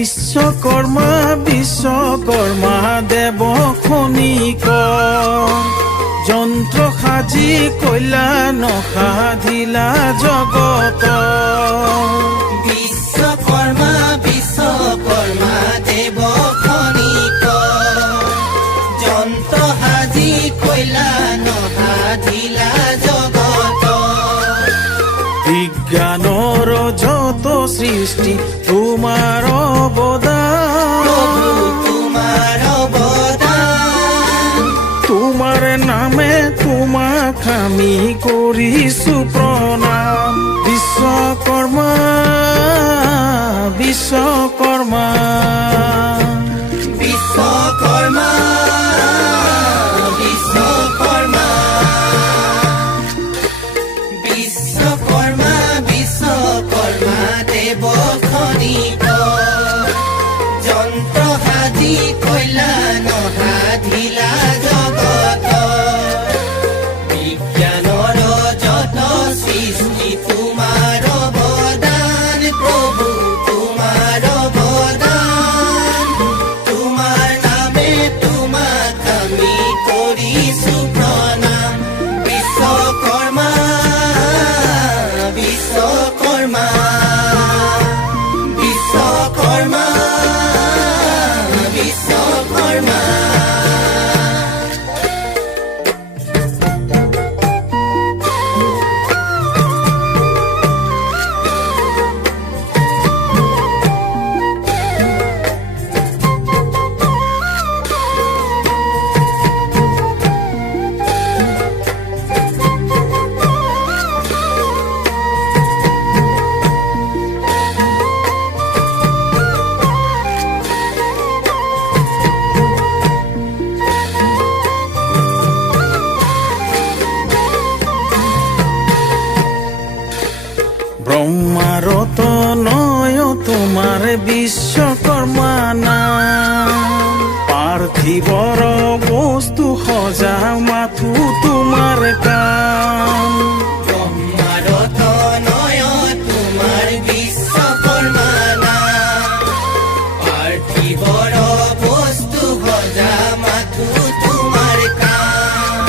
বিশ্বকৰ্মা বিশ্বকৰ্মা দেৱ খনিক যন্ত্ৰ সাজি কল্যাণ সাধিলা জগত। বিশ্বকৰ্মা বিশ্বকৰ্মা দেৱ খনিক যন্ত্ৰ সাজি কল্যাণ সাধিলা জগত। বিজ্ঞানৰ যত সৃষ্টি তোমাৰ অৱদান, তোমাৰ অৱদান, তোমাৰ নামে তোমাক আমি কৰিছো প্ৰণাম। বিশ্বকৰ্মা বিশ্বকৰ্মা বিশ্বকৰ্মা বিশ্বকৰ্মা বিশ্বকৰ্মা বিশ্বকৰ্মা দেৱ খনিক যন্ত্ৰ সাজি কল্যাণ সাধিলা জগত। বিজ্ঞানৰ যত সৃষ্টি তোমাৰ অৱদান, প্ৰভু তোমাৰ অৱদান, তোমাৰ নামে তোমাক আমি কৰিছো প্ৰণাম। বিশ্বকৰ্মা বিশ্বকৰ্মা বিশ্বকৰ্মা বিশ্বকৰ্মা। ব্ৰহ্মাৰত নয় তোমাৰ বিশ্বকৰ্মা নাম। পাৰ্থিৱৰ বস্তু সজা মাথো তোমাৰ কাম। ব্ৰহ্মাৰত নয় তোমাৰ বিশ্বকৰ্মা নাম। পাৰ্থিৱৰ বস্তু সজা মাথো তোমাৰ কাম।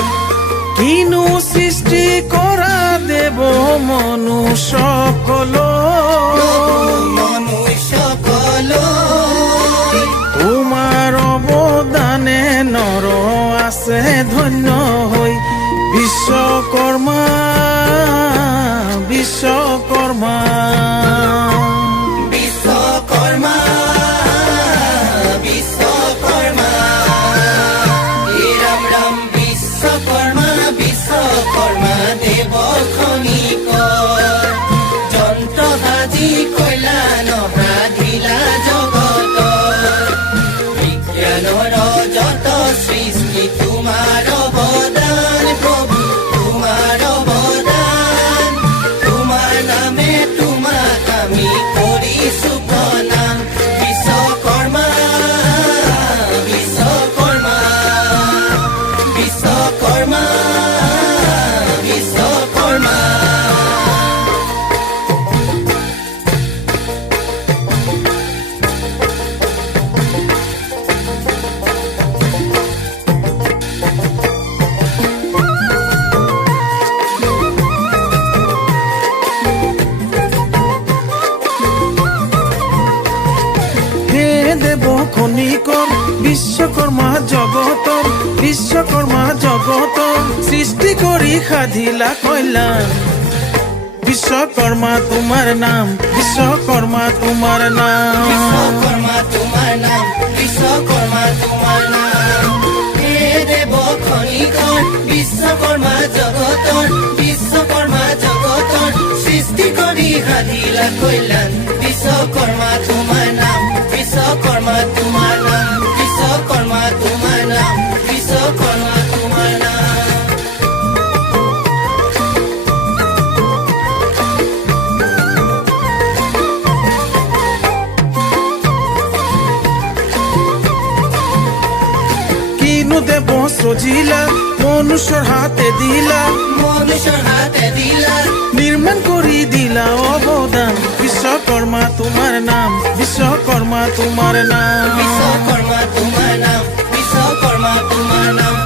কিনো সৃষ্টি কৰা দেৱ মনুষ্যকল, মনুষ্যকল তোমাৰ অৱদানে নৰ আছে ধন্য হৈ। বিশ্বকৰ্মা বিশ্বকৰ্মা বিশ্বকৰ্মা বিশ্বকৰ্মা। ৰাম ৰাম বিশ্বকৰ্মা বিশ্বকৰ্মা দেৱ খনিক যন্ত্ৰ সাজি কল্যাণ সাধিলা জগত। বিজ্ঞানৰ যত সৃষ্টি তোমাৰ অৱদান, প্ৰভু তোমাৰ অৱদান, তোমাৰ নামে তোমাক আমি কৰিছো প্ৰণাম। বিশ্বকৰ্মা বিশ্বকৰ্মা বিশ্বকৰ্মা বিশ্বকৰ্মা। হে দেৱ খনিকৰ বিশ্বকৰ্মা জগতৰ, বিশ্বকৰ্মা জগতৰ সৃষ্টি কৰি সাধিলা কল্যাণ। বিশ্বকৰ্মা তোমাৰ নাম, বিশ্বকৰ্মা তোমাৰ নাম। বিশ্বকৰ্মা তোমাৰ নাম, বিশ্বকৰ্মা তোমাৰ নাম। হে দেৱ খনিকৰ বিশ্বকৰ্মা জগতৰ, বিশ্বকৰ্মা জগতৰ সৃষ্টি কৰি সাধিলা কল্যাণ। বিশ্বকৰ্মা তোমাৰ নাম, বিশ্বকৰ্মা তোমাৰ নাম, বিশ্বকৰ্মা তোমাৰ নাম, বিশ্বকৰ্মা তোমাৰ নাম। কিনো দেৱ সজিলা মনুষ্যৰ হাতে দিলা, মনুষ্যৰ হাতে দিলা নিৰ্মাণ কৰি দিলা অৱদান। বিশ্বকৰ্মা তোমাৰ নাম, বিশ্বকৰ্মা তোমাৰ নাম বিশ্বকৰ্মা তোমাৰ নাম বিশ্বকৰ্মা তোমাৰ নাম